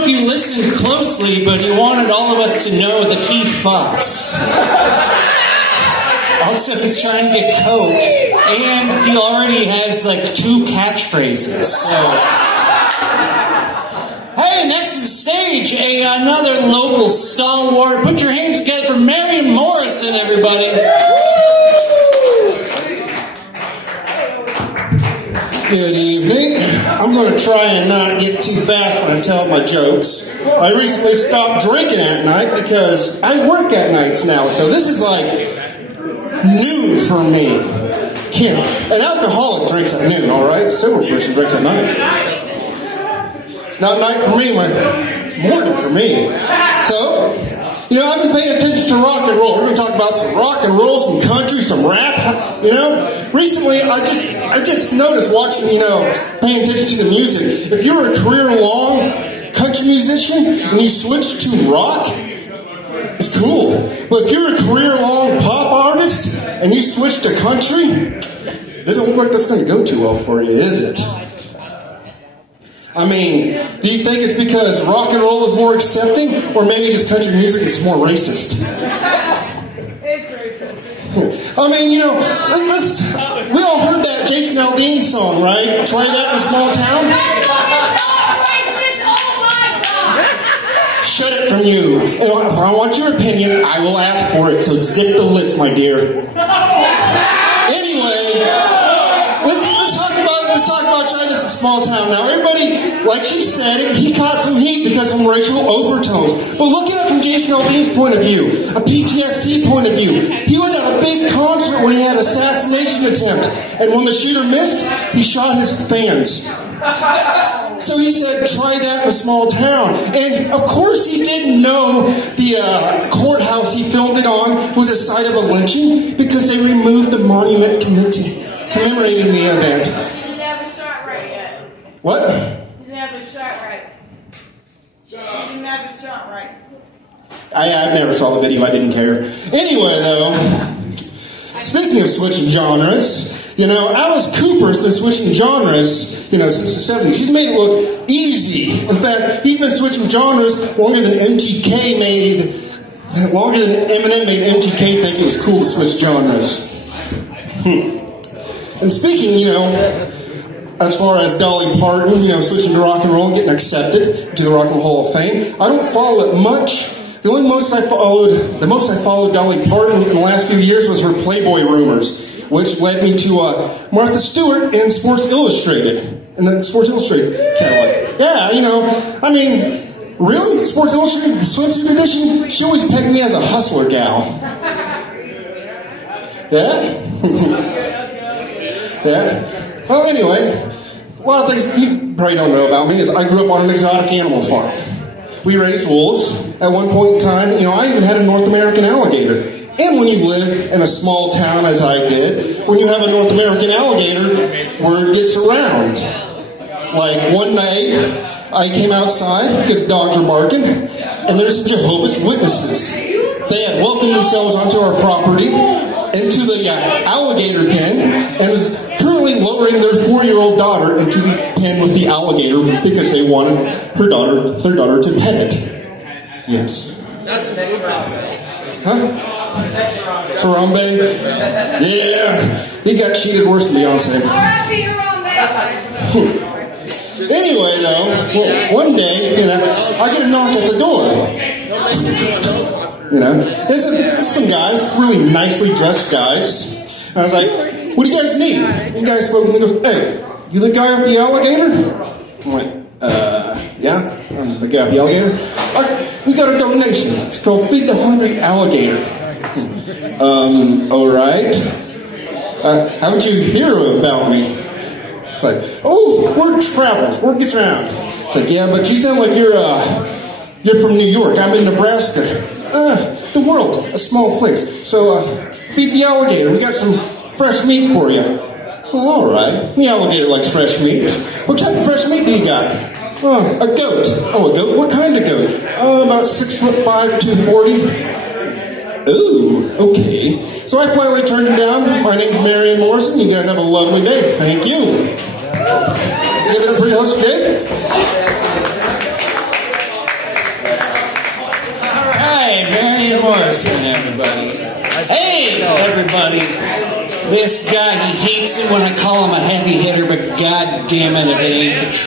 if you listened closely, but he wanted all of us to know that he fucks. Also, he's trying to get coke, and he already has like 2 catchphrases, so... Hey, next to the stage, another local stalwart. Put your hands together for Marion Morrison, everybody. Good evening. I'm going to try and not get too fast when I tell my jokes. I recently stopped drinking at night because I work at nights now, so this is like noon for me. Yeah, an alcoholic drinks at noon, all right? Sober person drinks at night. It's not night for me, it's morning for me. So, you know, I've been paying attention to rock and roll. We're going to talk about some rock and roll, some country, some rap, you know. Recently, I just noticed watching, you know, paying attention to the music. If you're a career-long country musician and you switch to rock, it's cool. But if you're a career-long pop artist and you switch to country, it doesn't look like that's going to go too well for you, is it? I mean, do you think it's because rock and roll is more accepting, or maybe just country music is more racist? It's racist. I mean, you know, we all heard that Jason Aldean song, right? Try that in a small town. That song is not racist. Oh my God! Shut it from you. If I want your opinion, I will ask for it. So zip the lips, my dear. Anyway, let's talk about Try This in a Small Town. Now, everybody, like she said, he caught some heat because of racial overtones. But look at it from Jason Aldean's point of view, a PTSD point of view. He was at a big concert when he had an assassination attempt, and when the shooter missed, he shot his fans. So he said, try that in a small town. And of course he didn't know the courthouse he filmed it on was a site of a lynching, because they removed the monument commemorating the event. You didn't have a shot right yet. What? You didn't have a shot right. You didn't have a shot right. I never saw the video. I didn't care. Anyway, though, speaking of switching genres, you know, Alice Cooper's been switching genres, you know, since the 70s. He's made it look easy. In fact, he's been switching genres longer than Eminem made MGK think it was cool to switch genres. And speaking, you know, as far as Dolly Parton, you know, switching to rock and roll and getting accepted to the Rock and Roll Hall of Fame, I don't follow it much. The most I followed Dolly Parton in the last few years was her Playboy rumors, which led me to Martha Stewart in Sports Illustrated, in the Sports Illustrated catalog. Yeah, you know, I mean, really? Sports Illustrated swimsuit edition? She always pegged me as a hustler gal. Yeah? Yeah? Well, anyway, a lot of things you probably don't know about me is I grew up on an exotic animal farm. We raised wolves. At one point in time, you know, I even had a North American alligator. And when you live in a small town, as I did, when you have a North American alligator, word gets around. Like one night, I came outside because dogs were barking, and there's some Jehovah's Witnesses. They had welcomed themselves onto our property, into the alligator pen, and was currently lowering their 4-year-old daughter into the pen with the alligator because they wanted their daughter to pet it. Yes. That's Harambe. Huh? Harambe? Yeah. He got cheated worse than Beyonce. R.I.P. Harambe. Anyway, though, well, one day, you know, I get a knock at the door. You know, there's some guys, really nicely dressed guys. And I was like, what do you guys need? And the guy spoke to me and goes, hey, you the guy with the alligator? I'm like, yeah, I'm the guy with the alligator. We got a donation. It's called Feed the Hungry Alligator. All right. How did you hear about me? It's like, oh, word travels, word gets around. It's like, yeah, but you sound like you're from New York. I'm in Nebraska. The world, a small place. So, feed the alligator. We got some fresh meat for you. Well, all right. The alligator likes fresh meat. What kind of fresh meat do you got? Oh, a goat. Oh, a goat? What kind of goat? About 6'5", 240. Ooh, okay. So I finally turned him down. My name's Marion Morrison. You guys have a lovely day. Thank you. Give it up for your host, Jake. Marion Morrison, everybody. Hey, everybody. This guy, he hates it when I call him a heavy hitter, but god damn it if it ain't the truth.